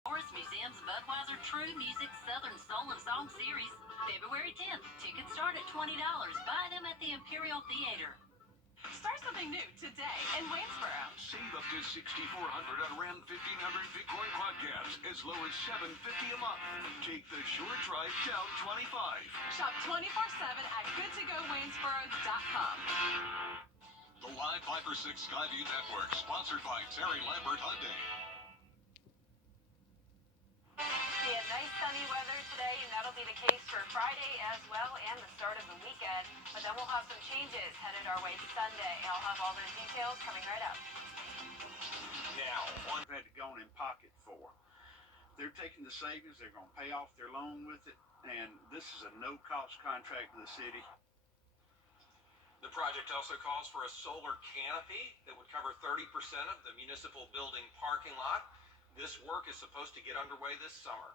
Forest Museum's Budweiser True Music Southern Soul and Song Series, February 10th. Tickets start at $20. Buy them at the Imperial Theater. Start something new today in Waynesboro. Save up to $6,400 on Ram 1500 Bitcoin podcasts as low as $750 a month. Take the short drive down 25. Shop 24/7 at goodtogowaynesboro.com. The Live 5 for 6 Skyview Network, sponsored by Terry Lambert Hyundai. Be a nice sunny weather today, and that'll be the case for Friday as well and the start of the weekend. But then we'll have some changes headed our way Sunday. I'll have all those details coming right up. Now, one had to go in pocket for. They're taking the savings, they're going to pay off their loan with it, and this is a no-cost contract to the city. The project also calls for a solar canopy that would cover 30% of the municipal building parking lot. This work is supposed to get underway this summer.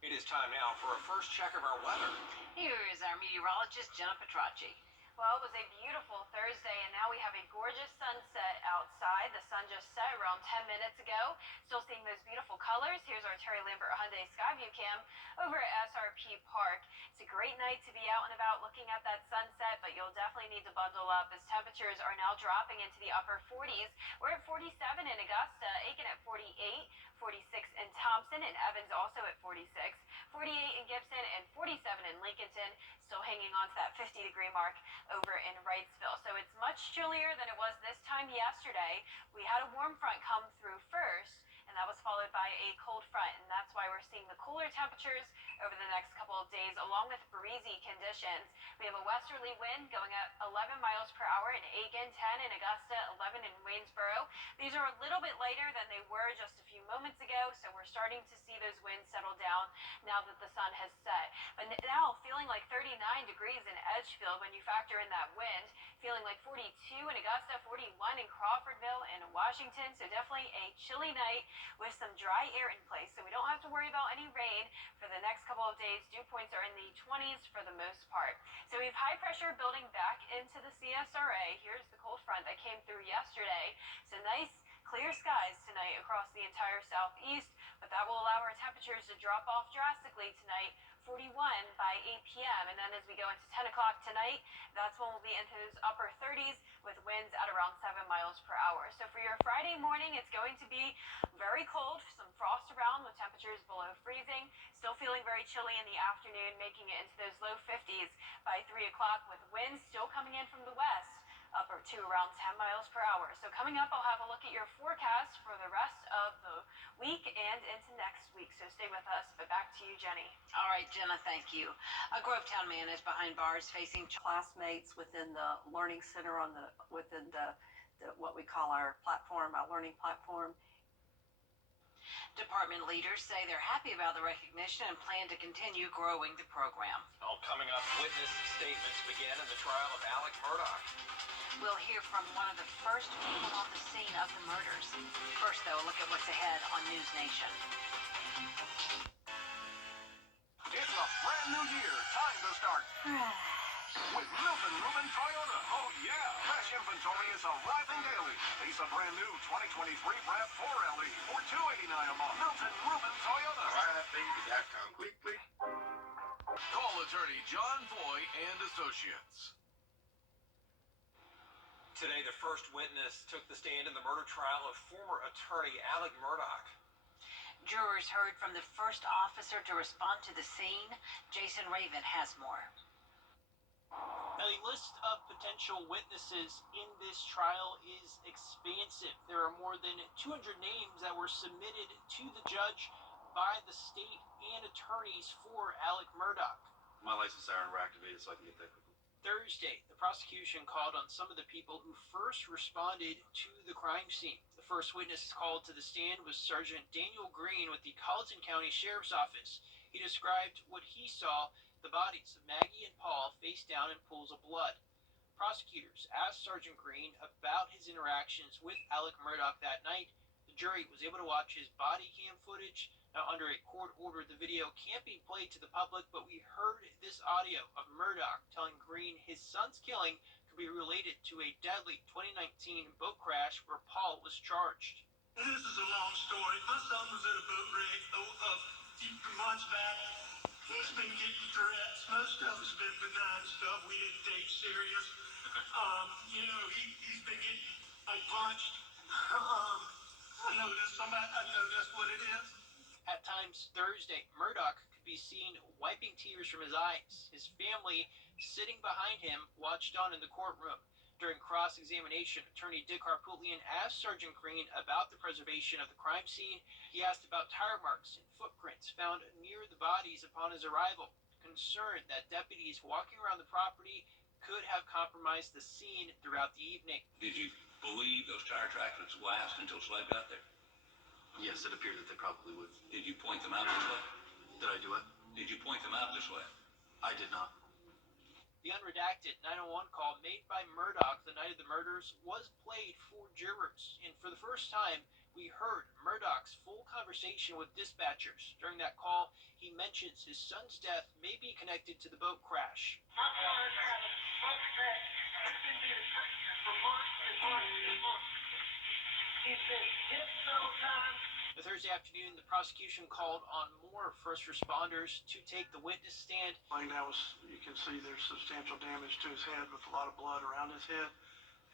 It is time now for a first check of our weather. Here is our meteorologist, Jenna Petracci. Well, it was a beautiful Thursday, and now we have a gorgeous sunset outside. The sun just set around 10 minutes ago. Still seeing those beautiful colors. Here's our Terry Lambert Hyundai Skyview Cam over at SRP Park. It's a great night to be out and about looking at that sunset, but you'll definitely need to bundle up as temperatures are now dropping into the upper 40s. We're at 47 in Augusta, Aiken at 48, 46 in Thompson, and Evans also at 46, 48 in Gibson, and 47 in Lincolnton. Still hanging on to that 50-degree mark over in Wrightsville. So it's much chillier than it was this time yesterday. We had a warm front come through first, and that was followed by a cold front, and that's why we're seeing the cooler temperatures over the next couple of days, along with breezy conditions. We have a westerly wind going at 11 miles per hour in Aiken, 10 in Augusta, 11 in Waynesboro. These are a little bit lighter than they were just a few moments ago, so we're starting to see those winds settle down now that the sun has set. But now feeling like 39 degrees in Edgefield when you factor in that wind, feeling like 42 in Augusta, 41 in Crawfordville and Washington. So definitely a chilly night with some dry air in place, so we don't have to worry about any rain for the next couple of days. Dew points are in the 20s for the most part. So we have high pressure building back into the CSRA. Here's the cold front that came through yesterday. So nice clear skies tonight across the entire southeast, but that will allow our temperatures to drop off drastically tonight. 41 by 8 p.m. And then as we go into 10 o'clock tonight, that's when we'll be into those upper 30s with winds at around 7 miles per hour. So for your Friday morning, it's going to be very cold, some frost around with temperatures below freezing. Still feeling very chilly in the afternoon, making it into those low 50s by 3 o'clock with winds still coming in from the west, upper to around 10 miles per hour. So coming up, I'll have a look at your forecast for the rest of the week and into next week. So stay with us, but back to you, Jenny. All right, Jenna, thank you. A Grovetown man is behind bars facing classmates within the learning center within the what we call our platform, our learning platform. Department leaders say they're happy about the recognition and plan to continue growing the program. Coming up, witness statements begin in the trial of Alec Murdaugh. We'll hear from one of the first people on the scene of the murders. First, though, a look at what's ahead on News Nation. It's a brand new year. Time to start with Milton Ruben Toyota. Oh yeah, fresh inventory is arriving daily. Lease a brand new 2023 RAV4 LE for $289 a month. Milton Ruben Toyota. All right, baby, that come quickly. Call attorney John Foy and Associates. Today, the first witness took the stand in the murder trial of former attorney Alec Murdaugh. Jurors heard from the first officer to respond to the scene. Jason Raven has more. Now, the list of potential witnesses in this trial is expansive. There are more than 200 names that were submitted to the judge by the state and attorneys for Alec Murdaugh. My license siren were activated so I can get that quickly. Thursday, the prosecution called on some of the people who first responded to the crime scene. The first witness called to the stand was Sergeant Daniel Green with the Colleton County Sheriff's Office. He described what he saw, the bodies of Maggie and Paul face down in pools of blood. Prosecutors asked Sergeant Green about his interactions with Alec Murdaugh that night. The jury was able to watch his body cam footage. Now, under a court order, the video can't be played to the public, but we heard this audio of Murdaugh telling Green his son's killing could be related to a deadly 2019 boat crash where Paul was charged. This is a long story. My son was in a boat wreck a few months back. He's been getting threats. Most of it's been benign stuff we didn't take serious. He's been getting punched. I know that's what it is. At times Thursday, Murdoch could be seen wiping tears from his eyes. His family, sitting behind him, watched on in the courtroom. During cross-examination, attorney Dick Harpootlian asked Sergeant Green about the preservation of the crime scene. He asked about tire marks and footprints found near the bodies upon his arrival, concerned that deputies walking around the property could have compromised the scene throughout the evening. Did you believe those tire tracks would last until Slade got there? Yes, it appeared that they probably would. Did you point them out this way? Did I do it? Did you point them out this way? I did not. The unredacted 911 call made by Murdoch the night of the murders was played for jurors, and for the first time, we heard Murdoch's full conversation with dispatchers. During that call, he mentions his son's death may be connected to the boat crash. My son had a boat crash. He's been getting treatment for months and months and months. He's been hit several times. The Thursday afternoon, the prosecution called on more first responders to take the witness stand. You can see there's substantial damage to his head with a lot of blood around his head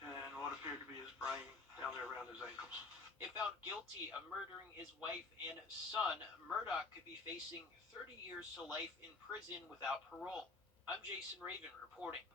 and what appeared to be his brain down there around his ankles. If found guilty of murdering his wife and son, Murdoch could be facing 30 years to life in prison without parole. I'm Jason Raven reporting.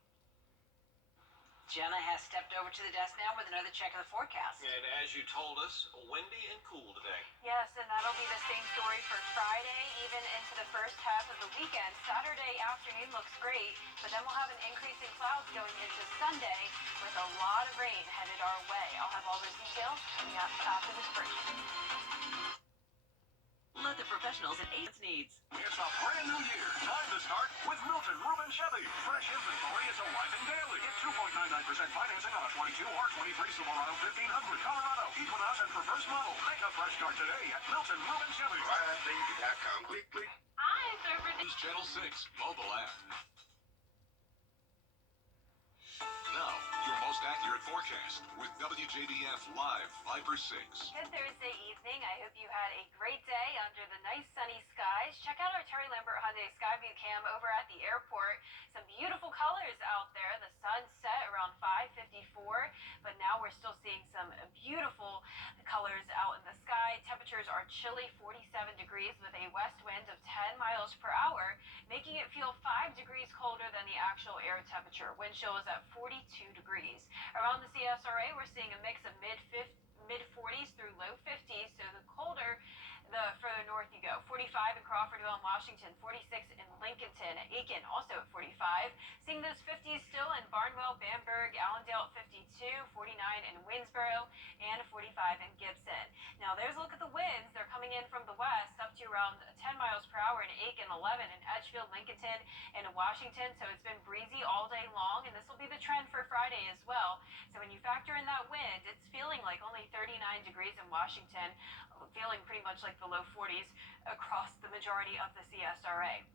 Jenna has stepped over to the desk now with another check of the forecast. And as you told us, windy and cool today. Yes, and that'll be the same story for Friday, even into the first half of the weekend. Saturday afternoon looks great, but then we'll have an increase in clouds going into Sunday with a lot of rain headed our way. I'll have all those details coming up after this break. Let the professionals at Ace Needs. It's a brand new year. Time to start with Milton Ruben Chevy. Fresh inventory is arriving daily. Get 2.99% financing on a 22 or 23 Silverado 1500 Colorado, Equinox, and Reverse model. Make a fresh start today at Milton Ruben Chevy. Wjbf.com. Click, click. Hi, Server. News Channel 6 mobile app. Now, your most accurate forecast with WJBF Live Viper 6. Good Thursday evening. I hope you had a great day under the nice sunny skies. Check out our Terry Lambert Hyundai Skyview cam over at the airport. Some beautiful colors out there. The sun set around 5:54, but now we're still seeing some beautiful colors out in the sky. Temperatures are chilly, 47 degrees with a west wind of 10 miles per hour, making it feel 5 degrees colder than the actual air temperature. Wind chill is at 42 degrees. Around the CSRA, we're seeing a mix of mid-40s through low 50s, so the colder, the further north you go. 45 in Crawfordville and Washington, 46 in Lincolnton, Aiken also at 45. Seeing those 50s still in Barnwell, Bamberg, Allendale at 52, 49 in Winsboro, and 45 in Gibson. Now there's a look at the winds. They're coming in from the west up to around 10 miles per hour in Aiken, 11 in Edgefield, Lincolnton, and in Washington. So it's been breezy all day long, and this will be the trend for Friday as well. So when you factor in that wind, it's feeling like only 39 degrees in Washington, feeling pretty much like the low 40s across the majority of the CSRA.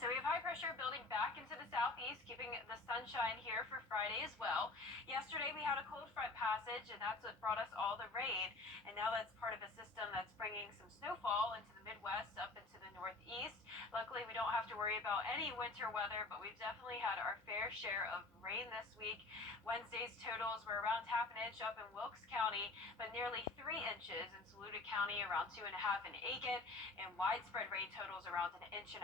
So we have high pressure building back into the southeast, keeping the sunshine here for Friday as well. Yesterday we had a cold front passage, and that's what brought us all the rain. And now that's part of a system that's bringing some snowfall into the Midwest, up into the Northeast. Luckily, we don't have to worry about any winter weather, but we've definitely had our fair share of rain this week. Wednesday's totals were around half an inch up in Wilkes County, but nearly 3 inches in Saluda County, around 2.5 in Aiken, and widespread rain totals around 1.5 inches,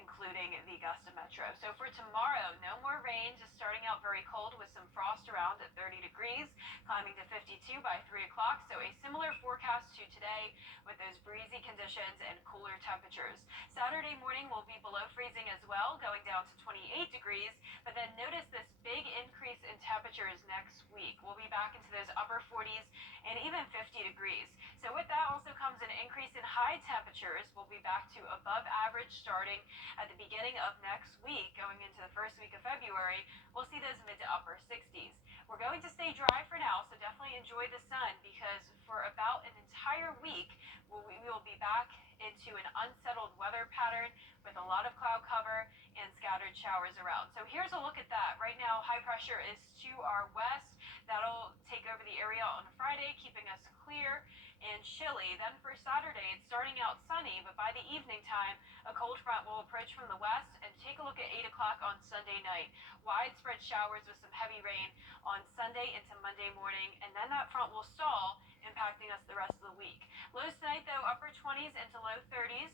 including the Augusta Metro. So for tomorrow, no more rain, just starting out very cold with some frost around at 30 degrees, climbing to 52 by 3 o'clock. So a similar forecast to today with those breezy conditions and cooler temperatures. Saturday morning will be below freezing as well, going down to 28 degrees. But then notice this big increase in temperatures next week. We'll be back into those upper 40s and even 50 degrees. So with that also comes an increase in high temperatures. We'll be back to above average starting at the beginning of next week. Going into the first week of February, we'll see those mid to upper 60s. We're going to stay dry for now, so definitely enjoy the sun because for about an entire week, we will be back into an unsettled weather pattern with a lot of cloud cover and scattered showers around. So here's a look at that. Right now, high pressure is to our west. That'll take over the area on Friday, keeping us clear and chilly. Then for Saturday, it's starting out sunny, but by the evening time, a cold front will approach from the west. And take a look at 8 o'clock on Sunday night. Widespread showers with some heavy rain on Sunday into Monday morning, and then that front will stall, impacting us the rest of the week. Lows tonight, though, upper 20s into low 30s.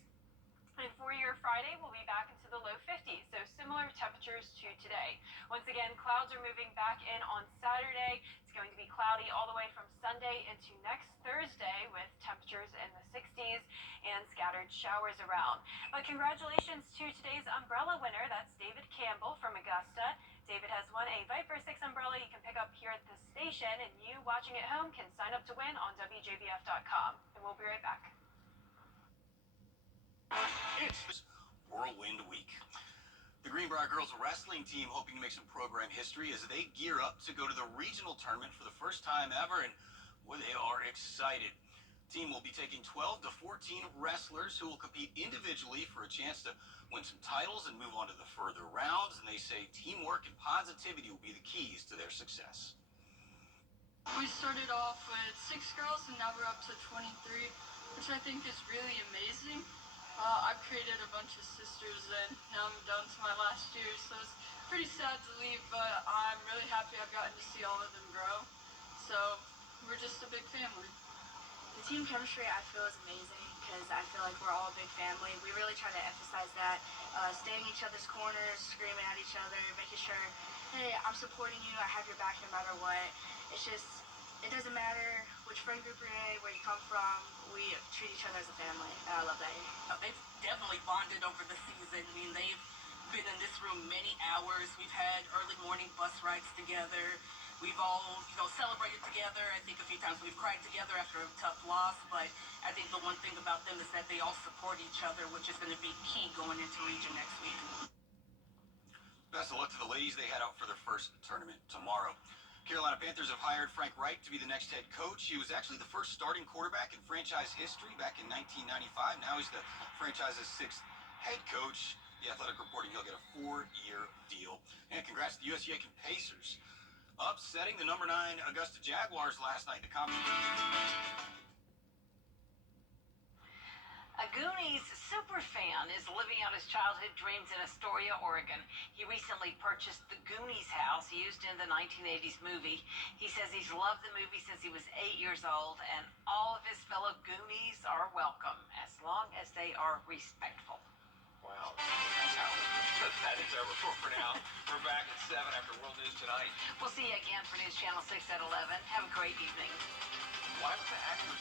And for your Friday, we'll be back into the low 50s, so similar temperatures to today. Once again, clouds are moving back in on Saturday. It's going to be cloudy all the way from Sunday into next Thursday with temperatures in the 60s and scattered showers around. But congratulations to today's umbrella winner. That's David Campbell from Augusta. David has won a Viper 6 umbrella you can pick up here at the station, and you watching at home can sign up to win on Wjbf.com. And we'll be right back. It's Whirlwind Week. The Greenbrier girls wrestling team hoping to make some program history as they gear up to go to the regional tournament for the first time ever, and boy, they are excited. The team will be taking 12 to 14 wrestlers who will compete individually for a chance to win some titles and move on to the further rounds, and they say teamwork and positivity will be the keys to their success. We started off with 6 girls and now we're up to 23, which I think is really amazing. I've created a bunch of sisters and now I'm down to my last year, so it's pretty sad to leave, but I'm really happy I've gotten to see all of them grow. So we're just a big family. The team chemistry I feel is amazing because I feel like we're all a big family. We really try to emphasize that, staying in each other's corners, screaming at each other, making sure, hey, I'm supporting you, I have your back no matter what. It's just, it doesn't matter which friend group you're in, where you come from, we treat each other as a family, and I love that. They've definitely bonded over the season. I mean, they've been in this room many hours. We've had early morning bus rides together. We've all, celebrated together. I think a few times we've cried together after a tough loss, but I think the one thing about them is that they all support each other, which is going to be key going into region next week. Best of luck to the ladies. They head out for their first tournament tomorrow. Carolina Panthers have hired Frank Wright to be the next head coach. He was actually the first starting quarterback in franchise history back in 1995. Now he's the franchise's 6th head coach. The Athletic reporting he'll get a 4-year deal. And congrats to the US Yankee Pacers, upsetting the number 9 Augusta Jaguars last night. A Goonies superfan is living out his childhood dreams in Astoria, Oregon. He recently purchased the Goonies house used in the 1980s movie. He says he's loved the movie since he was 8 years old, and all of his fellow Goonies are welcome, as long as they are respectful. Wow. That is our report for now. We're back at 7 after World News Tonight. We'll see you again for News Channel 6 at 11. Have a great evening. Why was the actors